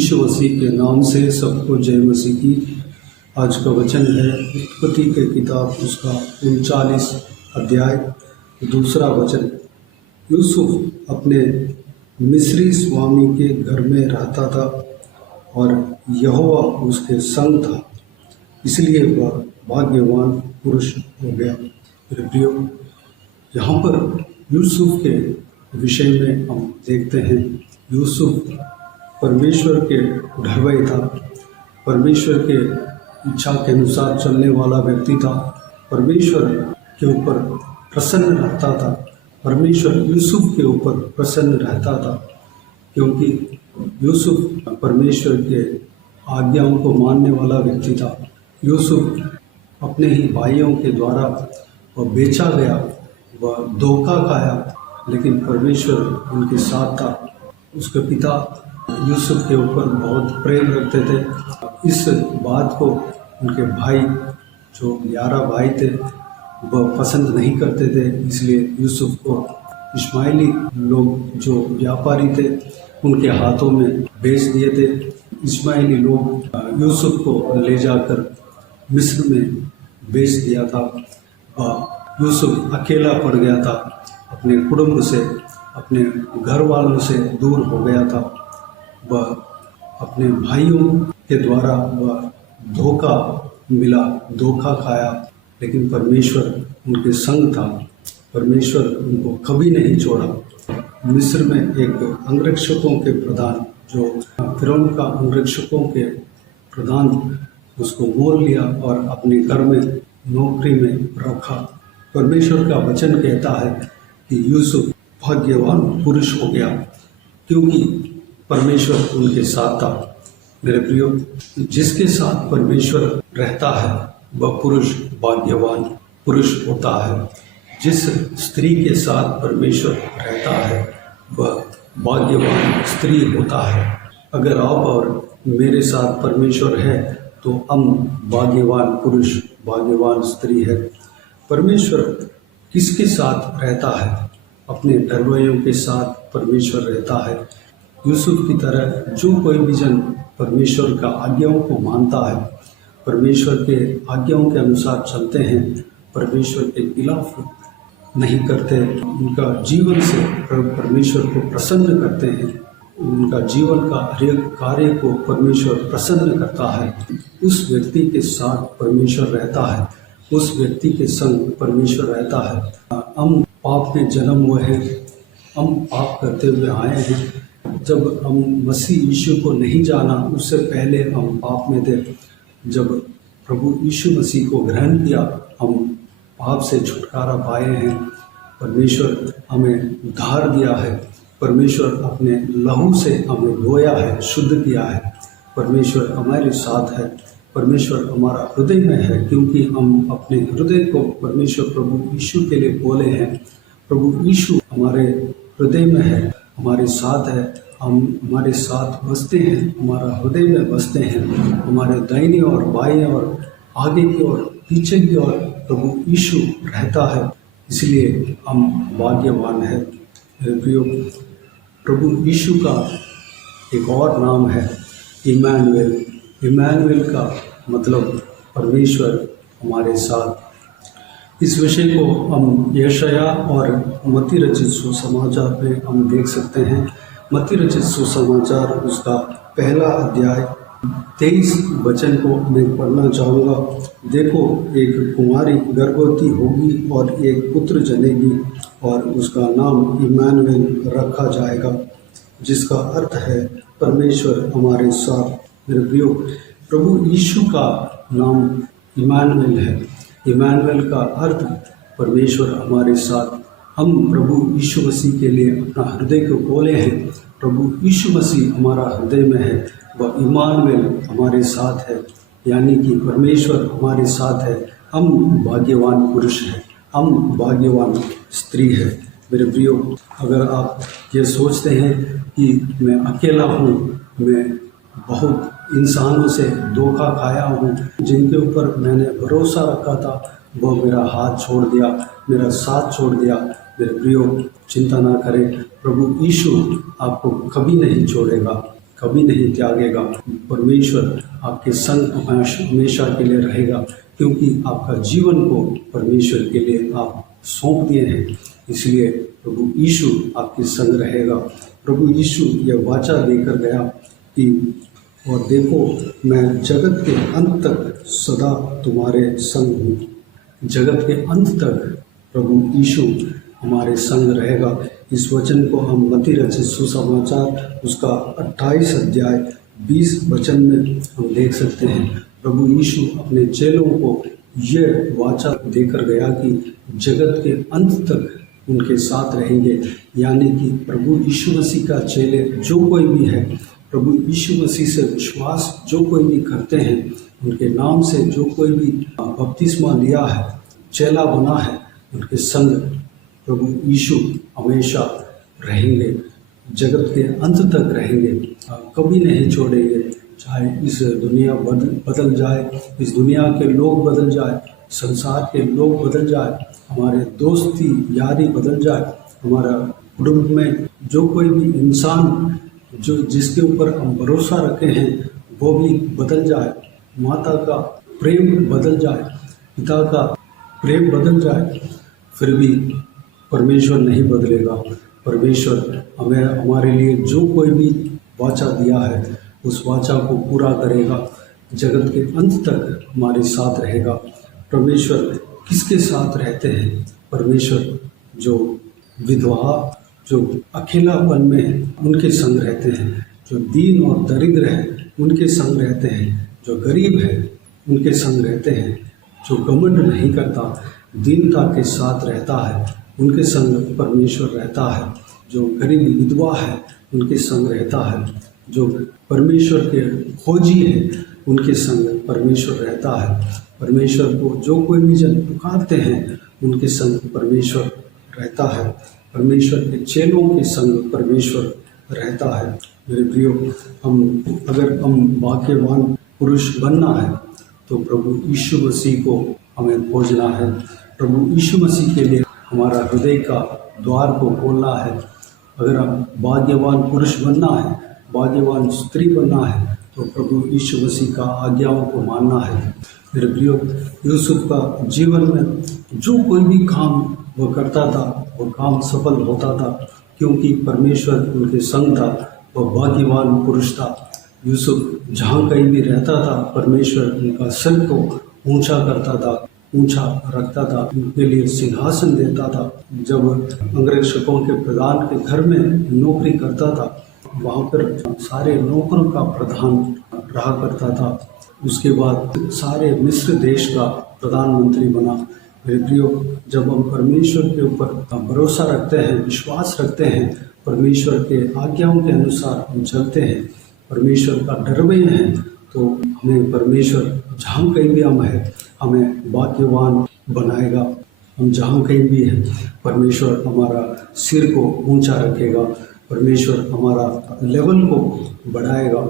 यीशु मसीह के नाम से सबको जय मसीह की। आज का वचन है उत्पत्ति के किताब उसका 39 अध्याय 2 वचन। यूसुफ अपने मिस्री स्वामी के घर में रहता था और यहोवा उसके संग था, इसलिए वह भाग्यवान पुरुष हो गया। मेरे प्रियो, यहाँ पर यूसुफ के विषय में हम देखते हैं। यूसुफ परमेश्वर के ढरवई था, परमेश्वर के इच्छा के अनुसार चलने वाला व्यक्ति था, परमेश्वर के ऊपर प्रसन्न रहता था। परमेश्वर यूसुफ के ऊपर प्रसन्न रहता था क्योंकि यूसुफ परमेश्वर के आज्ञाओं को मानने वाला व्यक्ति था। यूसुफ अपने ही भाइयों के द्वारा वह बेचा गया, वह धोखा खाया, लेकिन परमेश्वर उनके साथ था। उसके पिता यूसुफ के ऊपर बहुत प्रेम रखते थे। इस बात को उनके भाई, जो 11 भाई थे, वह पसंद नहीं करते थे, इसलिए यूसुफ को इस्माइली लोग जो व्यापारी थे उनके हाथों में बेच दिए थे। इस्माइली लोग यूसुफ को ले जाकर मिस्र में बेच दिया था। यूसुफ अकेला पड़ गया था, अपने कुटुंब से, अपने घर वालों से दूर हो गया था। वह अपने भाइयों के द्वारा वह धोखा मिला, धोखा खाया, लेकिन परमेश्वर उनके संग था। परमेश्वर उनको कभी नहीं छोड़ा। मिस्र में एक अंगरक्षकों के प्रधान, जो फिरौन का अंगरक्षकों के प्रधान, उसको मोल लिया और अपने घर में नौकरी में रखा। परमेश्वर का वचन कहता है कि यूसुफ भाग्यवान पुरुष हो गया क्योंकि परमेश्वर उनके साथ था। मेरे प्रियो, जिसके साथ परमेश्वर रहता है वह पुरुष भाग्यवान पुरुष होता है। जिस स्त्री के साथ परमेश्वर रहता है वह भाग्यवान स्त्री होता है। अगर आप और मेरे साथ परमेश्वर है तो हम भाग्यवान पुरुष, भाग्यवान स्त्री है। परमेश्वर किसके साथ रहता है? अपने ढरवैयों के साथ परमेश्वर रहता है। यूसुफ की तरह जो कोई भी जन परमेश्वर का आज्ञाओं को मानता है, परमेश्वर के आज्ञाओं के अनुसार चलते हैं, परमेश्वर के खिलाफ नहीं करते, उनका जीवन से परमेश्वर को प्रसन्न करते हैं, उनका जीवन का हर एक कार्य को परमेश्वर प्रसन्न करता है, उस व्यक्ति के साथ परमेश्वर रहता है, उस व्यक्ति के संग परमेश्वर रहता है। हम पाप में जन्म हुए हैं, हम पाप करते हुए आए हैं। जब हम मसीह यीशु को नहीं जाना, उससे पहले हम पाप में थे। जब प्रभु यीशु मसीह को ग्रहण किया, हम पाप से छुटकारा पाए हैं। परमेश्वर हमें उद्धार दिया है, परमेश्वर अपने लहू से हमें धोया है, शुद्ध किया है। परमेश्वर हमारे साथ है, परमेश्वर हमारा हृदय में है क्योंकि हम अपने हृदय को परमेश्वर प्रभु यीशु के लिए खोले हैं। प्रभु यीशु हमारे हृदय में है, हमारे साथ है, हम हमारे साथ बसते हैं, हमारा हृदय में बसते हैं। हमारे दाहिने और बाएं और आगे की और पीछे की ओर प्रभु यीशु रहता है, इसलिए हम भाग्यवान हैं। प्रियो, प्रभु यीशु का एक और नाम है इम्मानुएल। इम्मानुएल का मतलब परमेश्वर हमारे साथ। इस विषय को हम यशाया और मत्ती रचित सुसमाचार में हम देख सकते हैं। मत्ती रचित सुसमाचार उसका 1 अध्याय 23 वचन को मैं पढ़ना चाहूँगा। देखो, एक कुमारी गर्भवती होगी और एक पुत्र जनेगी और उसका नाम इम्मानुएल रखा जाएगा, जिसका अर्थ है परमेश्वर हमारे साथ। मेरे प्रियो, प्रभु यीशु का नाम इम्मानुएल है। इम्मानुएल का अर्थ परमेश्वर हमारे साथ। हम प्रभु यीशु मसीह के लिए अपना हृदय को खोले हैं। प्रभु यीशु मसीह हमारा हृदय में है, वह इम्मानुएल हमारे साथ है, यानी कि परमेश्वर हमारे साथ है। हम भाग्यवान पुरुष हैं, हम भाग्यवान स्त्री है। मेरे प्रियो, अगर आप ये सोचते हैं कि मैं अकेला हूँ, मैं बहुत इंसानों से धोखा खाया हूँ, जिनके ऊपर मैंने भरोसा रखा था वो मेरा हाथ छोड़ दिया, मेरा साथ छोड़ दिया, मेरे प्रियो चिंता ना करें, प्रभु यीशु आपको कभी नहीं छोड़ेगा, कभी नहीं त्यागेगा। परमेश्वर आपके संग हमेशा के लिए रहेगा, क्योंकि आपका जीवन को परमेश्वर के लिए आप सौंप दिए हैं। इसलिए प्रभु यीशु आपके संग रहेगा। प्रभु यीशु यह वाचा देकर गया कि और देखो, मैं जगत के अंत तक सदा तुम्हारे संग हूँ। जगत के अंत तक प्रभु यीशु हमारे संग रहेगा। इस वचन को हम मत्ती रचित सुसमाचार उसका 28 अध्याय 20 वचन में हम देख सकते हैं। प्रभु यीशु अपने चेलों को यह वाचा देकर गया कि जगत के अंत तक उनके साथ रहेंगे। यानी कि प्रभु यीशु मसीह का चेले जो कोई भी है, प्रभु यीशु मसीह से विश्वास जो कोई भी करते हैं, उनके नाम से जो कोई भी बपतिस्मा लिया है, चेला बना है, उनके संग प्रभु यीशु हमेशा रहेंगे, जगत के अंत तक रहेंगे, कभी नहीं छोड़ेंगे। चाहे इस दुनिया बदल जाए, इस दुनिया के लोग बदल जाए, संसार के लोग बदल जाए, हमारे दोस्ती यारी बदल जाए, हमारा कुटुंब में जो कोई भी इंसान जो जिसके ऊपर हम भरोसा रखे हैं वो भी बदल जाए, माता का प्रेम बदल जाए, पिता का प्रेम बदल जाए, फिर भी परमेश्वर नहीं बदलेगा। परमेश्वर हमें हमारे लिए जो कोई भी वाचा दिया है उस वाचा को पूरा करेगा, जगत के अंत तक हमारे साथ रहेगा। परमेश्वर किसके साथ रहते हैं? परमेश्वर जो विधवा, जो अकेलापन में है उनके संग रहते हैं, जो दीन और दरिद्र है उनके संग रहते हैं, जो गरीब है उनके संग रहते हैं, जो घमंड नहीं करता, दीनता के साथ रहता है, उनके संग परमेश्वर रहता है, जो गरीब विधवा है उनके संग रहता है, जो परमेश्वर के खोजी है उनके संग परमेश्वर रहता है। परमेश्वर को जो कोई भी जन पुकारते हैं उनके संग परमेश्वर रहता है। परमेश्वर के चेलों के संग परमेश्वर रहता है। मेरे प्रियो, अगर हम भाग्यवान पुरुष बनना है तो प्रभु यीशु मसीह को हमें खोजना है। प्रभु यीशु मसीह के लिए हमारा हृदय का द्वार को खोलना है। अगर हम भाग्यवान पुरुष बनना है, भाग्यवान स्त्री बनना है तो प्रभु यीशु मसीह का आज्ञाओं को मानना है। मेरे प्रियो, यूसुफ का जीवन में जो कोई भी काम वो करता था वो काम सफल होता था, क्योंकि परमेश्वर उनके संग था। वह भाग्यवान पुरुष था। यूसुफ जहाँ कहीं भी रहता था परमेश्वर उनका सर को ऊंचा करता था, ऊंचा रखता था, उनके लिए सिंहासन देता था। जब अंग्रेजों के प्रधान के घर में नौकरी करता था वहाँ पर सारे नौकरों का प्रधान रहा करता था। उसके बाद सारे मिस्र देश का प्रधानमंत्री बना। मेरे प्रियो, जब हम परमेश्वर के ऊपर भरोसा रखते हैं, विश्वास रखते हैं, परमेश्वर के आज्ञाओं के अनुसार हम चलते हैं, परमेश्वर का डरवे हैं, तो हमें परमेश्वर जहाँ कहीं भी हम हैं हमें भाग्यवान बनाएगा। हम जहाँ कहीं भी हैं परमेश्वर हमारा सिर को ऊंचा रखेगा, परमेश्वर हमारा लेवल को बढ़ाएगा।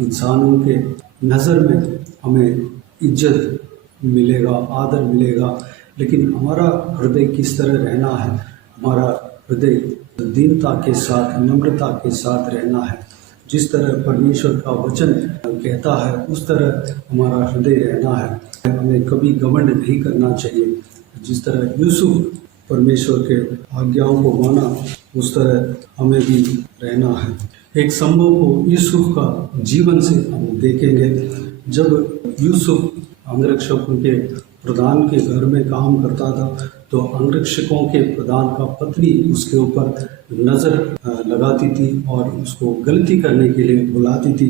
इंसानों के नज़र में हमें इज्जत मिलेगा, आदर मिलेगा, लेकिन हमारा हृदय किस तरह रहना है? हमारा हृदय दीनता के साथ, नम्रता के साथ रहना है। जिस तरह परमेश्वर का वचन कहता है उस तरह हमारा हृदय रहना है। हमें कभी घमंड नहीं करना चाहिए। जिस तरह यूसुफ परमेश्वर के आज्ञाओं को माना उस तरह हमें भी रहना है। एक संभव को यूसुफ का जीवन से हम देखेंगे। जब यूसुफ अंगरक्षकों के प्रधान के घर में काम करता था तो अंगरक्षकों के प्रधान का पत्नी उसके ऊपर नज़र लगाती थी और उसको गलती करने के लिए बुलाती थी,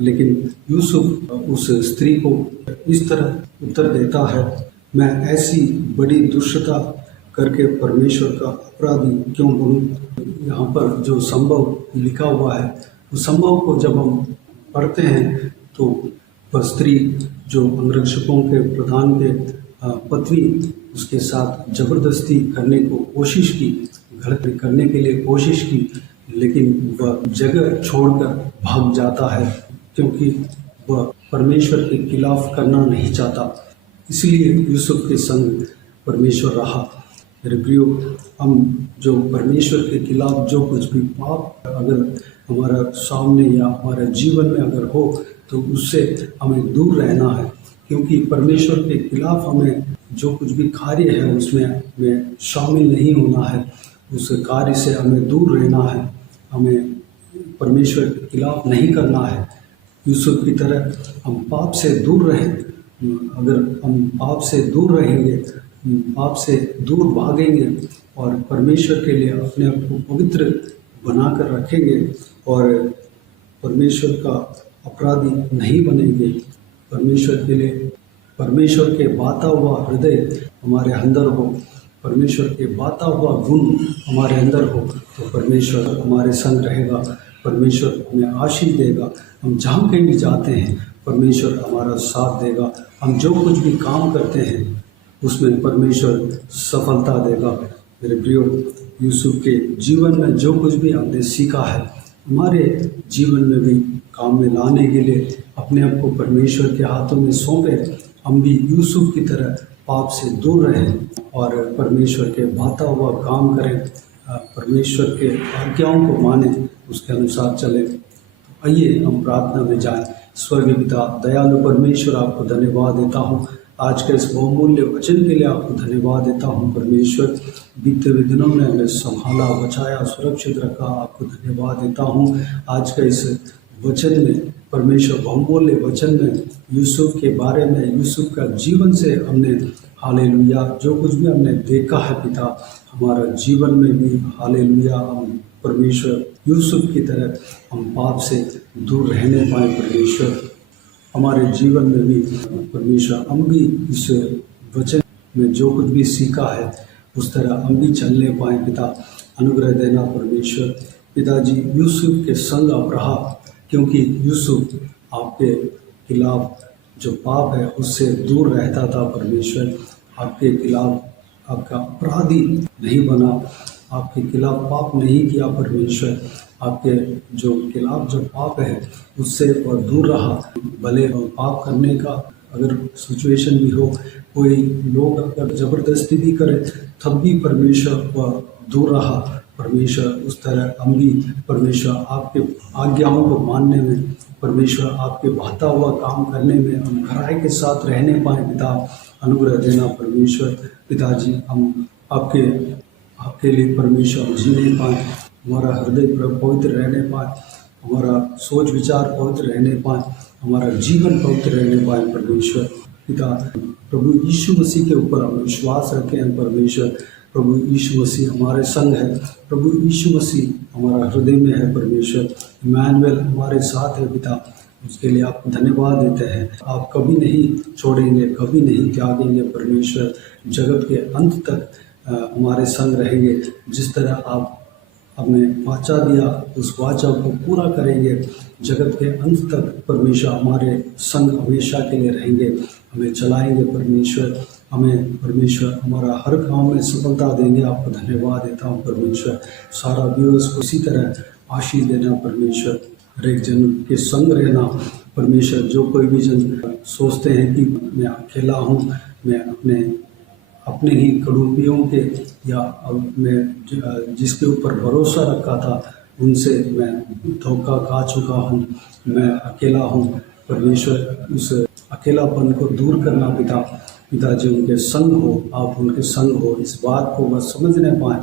लेकिन यूसुफ उस स्त्री को इस तरह उत्तर देता है, मैं ऐसी बड़ी दुष्टता करके परमेश्वर का अपराधी क्यों बनूं? यहाँ पर जो संभव लिखा हुआ है उस संभव को जब हम पढ़ते हैं तो वह स्त्री जो अंगरक्षकों के प्रधान के पत्नी उसके साथ जबरदस्ती करने को कोशिश की, गलत करने के लिए कोशिश की, लेकिन वह जगह छोड़कर भाग जाता है क्योंकि वह परमेश्वर के खिलाफ करना नहीं चाहता। इसलिए यूसुफ के संग परमेश्वर रहा। मेरे प्रियो, हम जो परमेश्वर के खिलाफ जो कुछ भी पाप अगर हमारा सामने या हमारे जीवन में अगर हो तो उससे हमें दूर रहना है, क्योंकि परमेश्वर के खिलाफ हमें जो कुछ भी कार्य है उसमें हमें शामिल नहीं होना है। उस कार्य से हमें दूर रहना है, हमें परमेश्वर के खिलाफ नहीं करना है। यूसुफ की तरह हम पाप से दूर रहें। अगर हम पाप से दूर रहेंगे, पाप से दूर भागेंगे और परमेश्वर के लिए अपने आप को पवित्र बना कर रखेंगे और परमेश्वर का अपराधी नहीं बनेंगे, परमेश्वर के लिए, परमेश्वर के बाता हुआ हृदय हमारे अंदर हो, परमेश्वर के बाता हुआ गुण हमारे अंदर हो, तो परमेश्वर हमारे संग रहेगा, परमेश्वर हमें आशीष देगा। हम जहाँ कहीं भी जाते हैं परमेश्वर हमारा साथ देगा। हम जो कुछ भी काम करते हैं उसमें परमेश्वर सफलता देगा। मेरे प्रियो, यूसुफ के जीवन में जो कुछ भी हमने सीखा है, हमारे जीवन में भी काम में लाने के लिए अपने आप को परमेश्वर के हाथों में सौंपे। हम भी यूसुफ की तरह पाप से दूर रहें और परमेश्वर के बाता हुआ काम करें, परमेश्वर के आज्ञाओं को माने, उसके अनुसार चलें। तो आइए हम प्रार्थना में जाएं। स्वर्गीय पिता, दयालु परमेश्वर, आपको धन्यवाद देता हूँ आज के इस बहुमूल्य वचन के लिए। आपको धन्यवाद देता हूँ परमेश्वर, बीते हुए दिनों में हमें संभाला, बचाया, सुरक्षित रखा। आपको धन्यवाद देता हूँ आज का इस वचन में परमेश्वर, बहुमूल्य वचन में यूसुफ के बारे में, यूसुफ का जीवन से हमने हालेलुया जो कुछ भी हमने देखा है पिता, हमारा जीवन में भी हालेलुया हम परमेश्वर यूसुफ की तरह हम पाप से दूर रहने पाए। परमेश्वर हमारे जीवन में भी परमेश्वर हम भी इस वचन में जो कुछ भी सीखा है उस तरह हम भी चलने पाए पिता, अनुग्रह देना परमेश्वर। पिताजी, यूसुफ के संग आप रहा, क्योंकि यूसुफ आपके खिलाफ जो पाप है उससे दूर रहता था परमेश्वर, आपके खिलाफ आपका अपराधी नहीं बना, आपके खिलाफ पाप नहीं किया परमेश्वर, आपके जो खिलाफ जो पाप है उससे वह दूर रहा। भले पाप करने का अगर सिचुएशन भी हो, कोई लोग अगर ज़बरदस्ती भी करे तब भी परमेश्वर वह दूर रहा। परमेश्वर उस तरह हम भी परमेश्वर आपके आज्ञाओं को मानने में, परमेश्वर आपके भाता हुआ काम करने में हम खराई के साथ रहने पाए पिता, अनुग्रह देना परमेश्वर। पिताजी, हम आपके लिए परमेश्वर हम जीने पाए, हमारा हृदय पवित्र रहने पाए, हमारा सोच विचार पवित्र रहने पाए, हमारा जीवन पवित्र रहने पाए परमेश्वर। पिता, प्रभु यीशु मसीह के ऊपर हम विश्वास रखें हैं परमेश्वर। प्रभु यीशु मसीह हमारे संग है, प्रभु यीशु मसीह हमारा हृदय में है परमेश्वर। इमैनुएल हमारे साथ है पिता, उसके लिए आपको धन्यवाद देते हैं। आप कभी नहीं छोड़ेंगे, कभी नहीं त्यागेंगे परमेश्वर, जगत के अंत तक हमारे संग रहेंगे। जिस तरह आप हमने वाचा दिया उस वाचा को पूरा करेंगे, जगत के अंत तक परमेश्वर हमारे संग हमेशा के लिए रहेंगे, हमें चलाएंगे परमेश्वर, हमें परमेश्वर हमारा हर काम में सफलता देंगे। आपको धन्यवाद देता हूँ परमेश्वर। सारा व्यूअर्स को इसी तरह आशीष देना परमेश्वर, हर एक जन के संग रहना परमेश्वर। जो कोई भी जन सोचते हैं कि मैं अकेला हूँ, मैं अपने ही कड़ूबियों के या मैं जिसके ऊपर भरोसा रखा था उनसे मैं धोखा खा चुका हूँ, मैं अकेला हूँ परमेश्वर, उस अकेलापन को दूर करना पिताजी उनके संग हो, आप उनके संग हो, इस बात को वह समझने पाए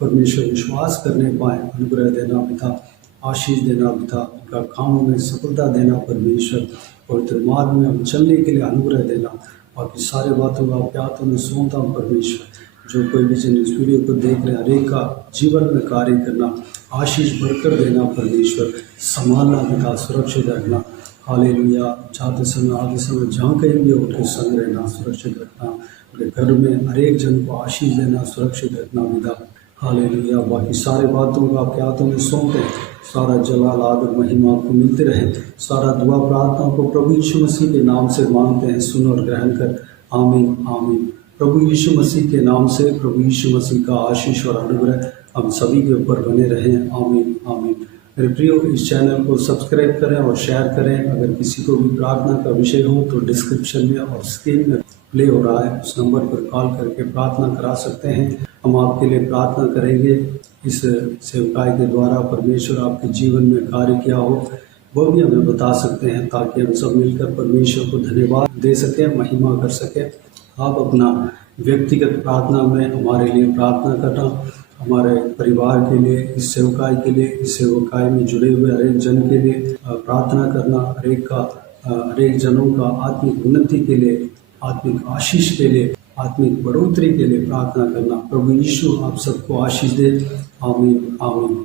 परमेश्वर, विश्वास करने पाए, अनुग्रह देना पिता, आशीष देना पिता, उनका कामों में सफलता देना परमेश्वर, पवित्र मार्ग में हम चलने के लिए अनुग्रह देना। बाकी सारे बातों को आपके हाथों में सौंपता हूँ परमेश्वर। जो कोई भी जन इस वीडियो को देख रहे हैं, हरेक का जीवन में कार्य करना, आशीष भरकर देना परमेश्वर, संभालना पिता, सुरक्षित रखना। हालेलुया। जाते समय आते समय जहाँ कहीं भी उनके संग रहना, सुरक्षित रखना, उनके घर में हरेक जन को आशीष देना, सुरक्षित रखना पिता। हालेलुया। बाकी सारे बातों को आपके हाथों में सौंपते हैं। सारा जलाल आदर महिमा आपको मिलते रहे। सारा दुआ प्रार्थना को प्रभु यीशु मसीह के नाम से मांगते हैं, सुन और ग्रहण कर। आमीन आमीन। प्रभु यीशु मसीह के नाम से प्रभु यीशु मसीह का आशीष और अनुग्रह हम सभी के ऊपर बने रहें। आमीन आमीन। मेरे प्रियो, इस चैनल को सब्सक्राइब करें और शेयर करें। अगर किसी को भी प्रार्थना का विषय हो तो डिस्क्रिप्शन में और स्क्रीन में प्ले हो रहा है उस नंबर पर कॉल करके प्रार्थना करा सकते हैं। हम आपके लिए प्रार्थना करेंगे। इस सेवकाई के द्वारा परमेश्वर आपके जीवन में कार्य किया हो वह भी हमें बता सकते हैं, ताकि हम सब मिलकर परमेश्वर को धन्यवाद दे सकें, महिमा कर सकें। आप अपना व्यक्तिगत प्रार्थना में हमारे लिए प्रार्थना करना, हमारे परिवार के लिए, इस सेवकाई के लिए, इस सेवकाई में जुड़े हुए हर एक जन के लिए प्रार्थना करना, हर एक जनों का आत्मिक उन्नति के लिए, आत्मिक आशीष के लिए, आत्मिक बढ़ोतरी के लिए प्रार्थना करना। प्रभु यीशु आप सबको आशीष दे। आमीन आमीन।